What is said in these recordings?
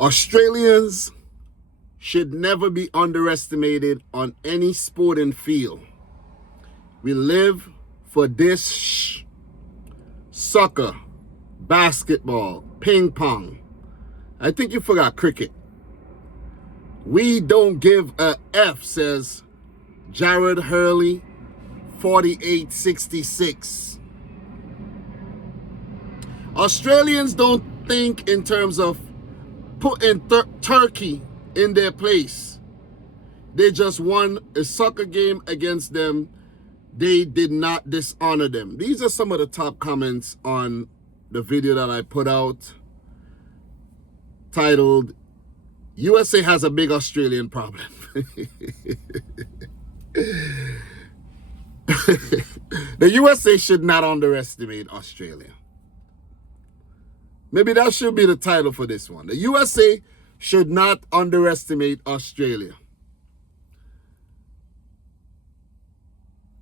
Australians should never be underestimated on any sporting field. We live for this soccer, basketball, ping pong. I think you forgot cricket. We don't give a F, says Jared Hurley, 4866. Australians don't think in terms of putting Turkey in their place. They just won a soccer game against them. They did not dishonor them. These are some of the top comments on the video that I put out titled, USA has a big Australian problem. The USA should not underestimate Australia. Maybe that should be the title for this one. The USA should not underestimate Australia.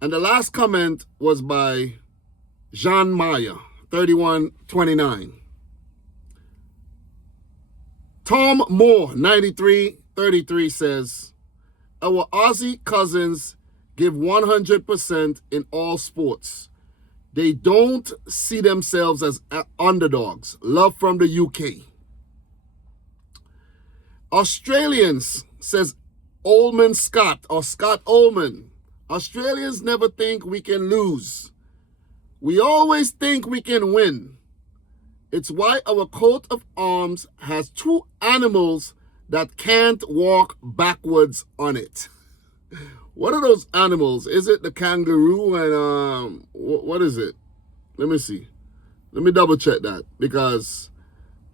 And the last comment was by Jean Maya, 3129. Tom Moore, 9333 says, our Aussie cousins give 100% in all sports. They don't see themselves as underdogs. Love from the UK. Australians, says Ullman Scott, or Scott Ullman. Australians never think we can lose. We always think we can win. It's why our coat of arms has two animals that can't walk backwards on it. What are those animals? Is it the kangaroo and what is it? Let me see. Let me double check that, because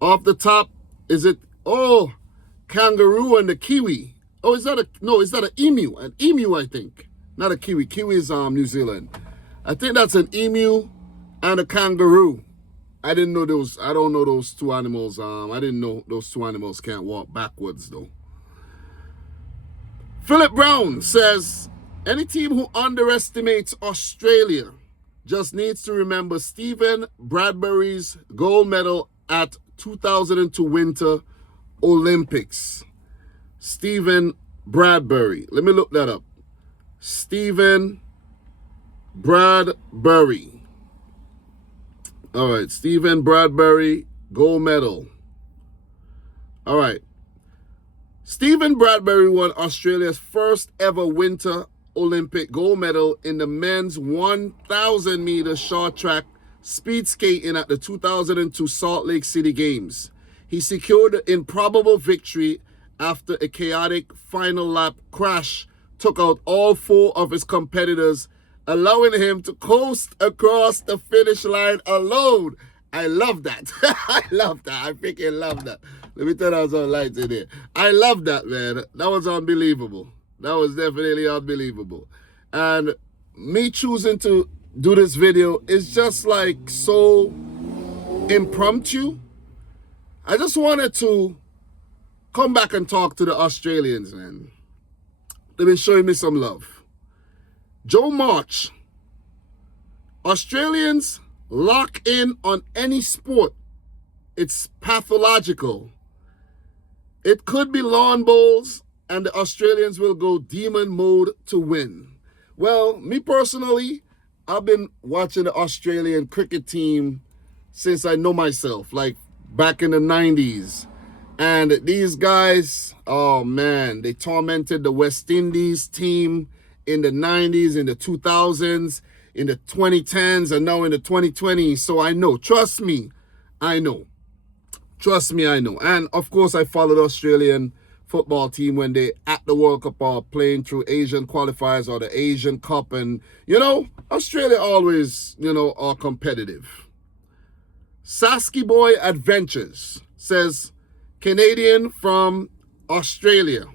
off the top, is it, kangaroo and the kiwi. Oh, is that an emu? An emu, I think. Not a kiwi. Kiwi is New Zealand. I think that's an emu and a kangaroo. I didn't know those. I don't know those two animals. I didn't know those two animals can't walk backwards though. Philip Brown says, any team who underestimates Australia just needs to remember Stephen Bradbury's gold medal at 2002 Winter Olympics. Stephen Bradbury. Let me look that up. Stephen Bradbury. All right, Stephen Bradbury, gold medal. All right. Stephen Bradbury won Australia's first ever Winter Olympic gold medal in the men's 1,000 meter short track speed skating at the 2002 Salt Lake City Games. He secured an improbable victory after a chaotic final lap crash took out all four of his competitors, allowing him to coast across the finish line alone. I love that. I love that. I freaking love that. Let me turn on some lights in here. I love that, man. That was unbelievable. That was definitely unbelievable. And me choosing to do this video is just like so impromptu. I just wanted to come back and talk to the Australians, man. They've been showing me some love. Joe March. Australians lock in on any sport. It's pathological. It could be lawn bowls, and the Australians will go demon mode to win. Well, me personally, I've been watching the Australian cricket team since I know myself, like back in the 90s. And these guys, oh man, they tormented the West Indies team in the 90s, in the 2000s, in the 2010s, and now in the 2020s. So I know, trust me, I know. Trust me, I know. And of course, I followed the Australian football team when they at the World Cup or playing through Asian qualifiers or the Asian Cup. And, Australia always, are competitive. Sasky Boy Adventures says, Canadian from Australia.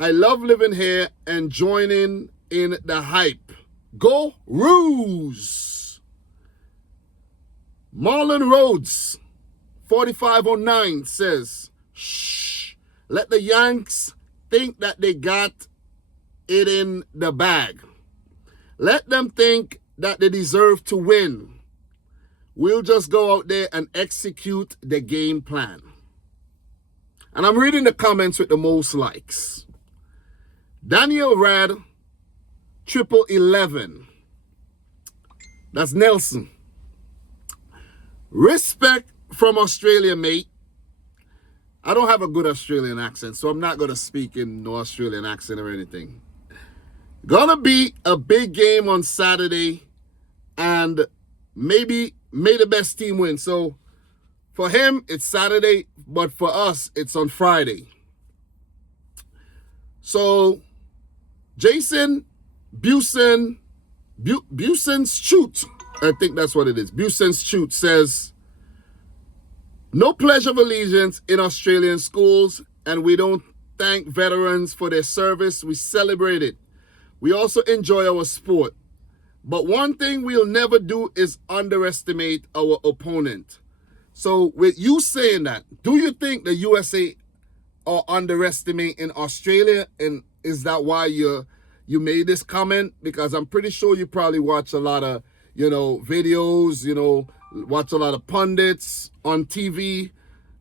I love living here and joining in the hype. Go Roos! Marlon Rhodes, 4509 says, shh, let the Yanks think that they got it in the bag. Let them think that they deserve to win. We'll just go out there and execute the game plan. And I'm reading the comments with the most likes. Daniel Rad, 1111. That's Nelson. Respect from Australia, mate. I don't have a good Australian accent, so I'm not going to speak in no Australian accent or anything. Gonna be a big game on Saturday, and maybe may the best team win. So for him, it's Saturday, but for us, it's on Friday. So Jason Buson's Shoot, I think that's what it is. Buson's Shoot says, no pledge of allegiance in Australian schools, and we don't thank veterans for their service. We celebrate it. We also enjoy our sport. But one thing we'll never do is underestimate our opponent. So with you saying that, do you think the USA are underestimating Australia? And is that why you made this comment? Because I'm pretty sure you probably watch a lot of, videos, watch a lot of pundits on TV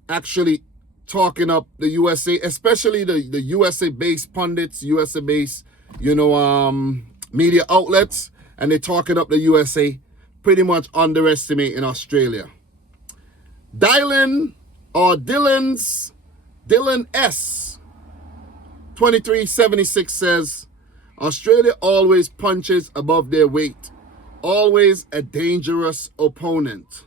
actually talking up the USA, especially the USA-based pundits, USA-based, media outlets, and they're talking up the USA, pretty much underestimating Australia. Dylan S. 2376 says, Australia always punches above their weight. Always a dangerous opponent.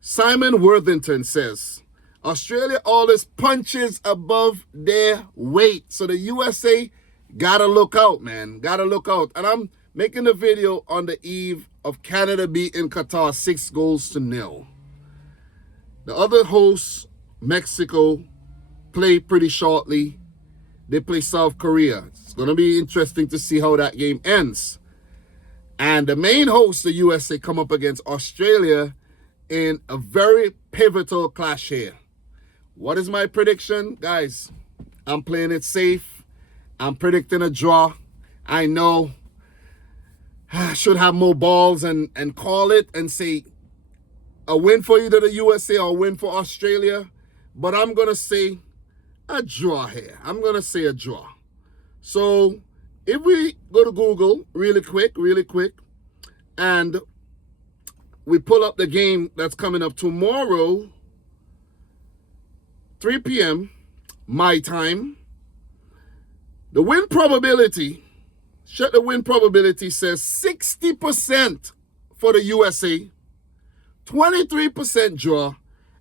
Simon Worthington says, Australia always punches above their weight. So the USA gotta look out, man. Gotta look out. And I'm making a video on the eve of Canada beating Qatar 6-0. The other hosts, Mexico, play pretty shortly. They play South Korea. It's going to be interesting to see how that game ends. And the main host, the USA, come up against Australia in a very pivotal clash here. What is my prediction? Guys, I'm playing it safe. I'm predicting a draw. I know I should have more balls and call it and say a win for either the USA or a win for Australia. But I'm going to say a draw here. I'm going to say a draw. So if we go to Google really quick, and we pull up the game that's coming up tomorrow, 3 p.m. my time, the win probability says 60% for the USA, 23% draw,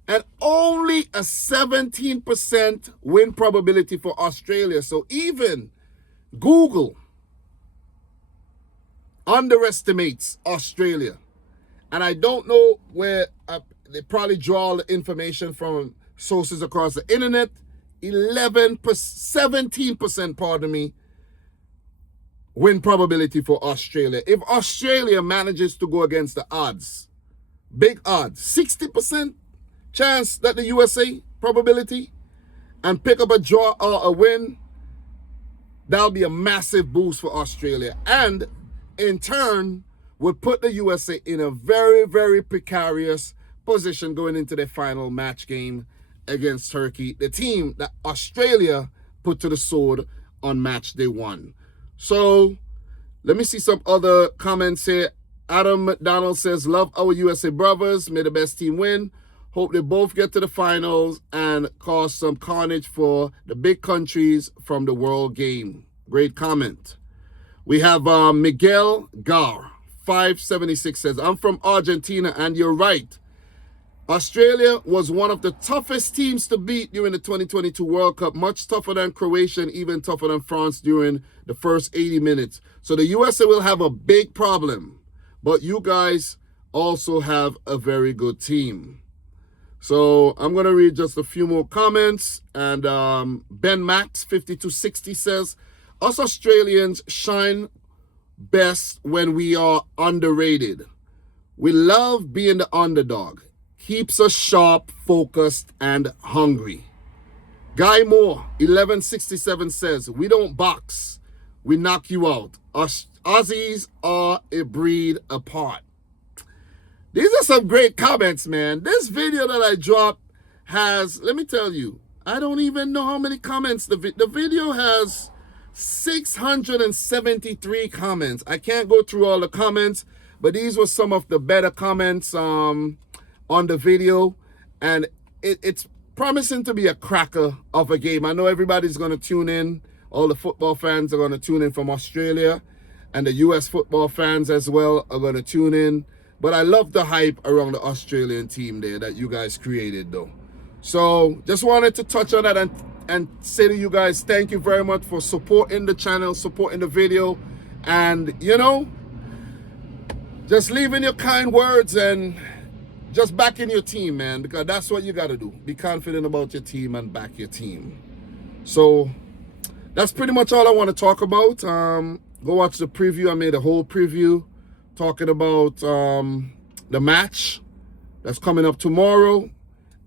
and only a 17% win probability for Australia. So even Google underestimates Australia. And I don't know where they probably draw the information from sources across the internet. 17%, pardon me, win probability for Australia. If Australia manages to go against the odds, big odds, 60% chance that the USA probability, and pick up a draw or a win, that'll be a massive boost for Australia. And in turn, would put the USA in a very, very precarious position going into their final match game against Turkey, the team that Australia put to the sword on match day 1. So let me see some other comments here. Adam McDonald says, love our USA brothers. May the best team win. Hope they both get to the finals and cause some carnage for the big countries from the world game. Great comment. We have Miguel Gar, 576 says, I'm from Argentina, and you're right. Australia was one of the toughest teams to beat during the 2022 World Cup, much tougher than Croatia and even tougher than France during the first 80 minutes. So the USA will have a big problem, but you guys also have a very good team. So I'm going to read just a few more comments. And Ben Max, 5260 says, us Australians shine best when we are underrated. We love being the underdog. Keeps us sharp, focused, and hungry. Guy Moore, 1167 says, we don't box. We knock you out. Aussies are a breed apart. These are some great comments, man. This video that I dropped has, let me tell you, I don't even know how many comments. The video has 673 comments. I can't go through all the comments, but these were some of the better comments on the video. And it's promising to be a cracker of a game. I know everybody's going to tune in. All the football fans are going to tune in from Australia, and the US football fans as well are going to tune in. But I love the hype around the Australian team there that you guys created, though. So just wanted to touch on that and say to you guys, thank you very much for supporting the channel, supporting the video, and, you know, just leaving your kind words and just backing your team, man, because that's what you got to do. Be confident about your team and back your team. So that's pretty much all I want to talk about. Go watch the preview. I made a whole preview talking about the match that's coming up tomorrow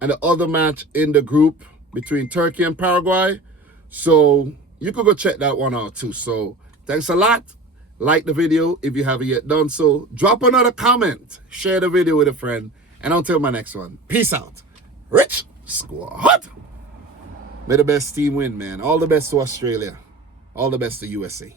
and the other match in the group between Turkey and Paraguay. So you could go check that one out too. So thanks a lot. Like the video if you haven't yet done so. Drop another comment. Share the video with a friend. And until my next one, peace out. Rich Squad. May the best team win, man. All the best to Australia. All the best to USA.